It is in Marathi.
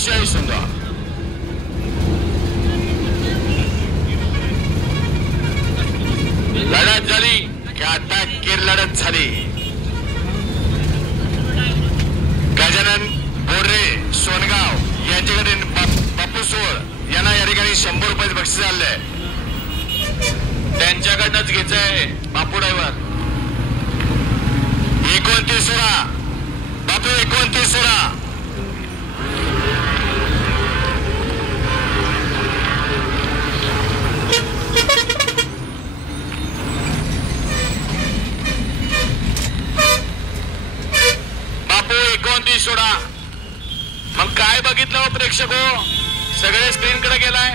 एशियाई सुंदर लढत झाली की आता लढत झाली. गजानन बोर्रे सोनगाव यांच्याकडे बापू सोळ यांना या ठिकाणी 100 रुपये बक्षीस आलंय. त्यांच्याकडनंच घ्यायचंय बापू ड्रायव्हर. 29 सोळा बापू 29 सोळा. बापू 29 सोळा. मग काय बघितलं हो प्रेक्षक हो, सगळे स्क्रीन कडे गेलाय.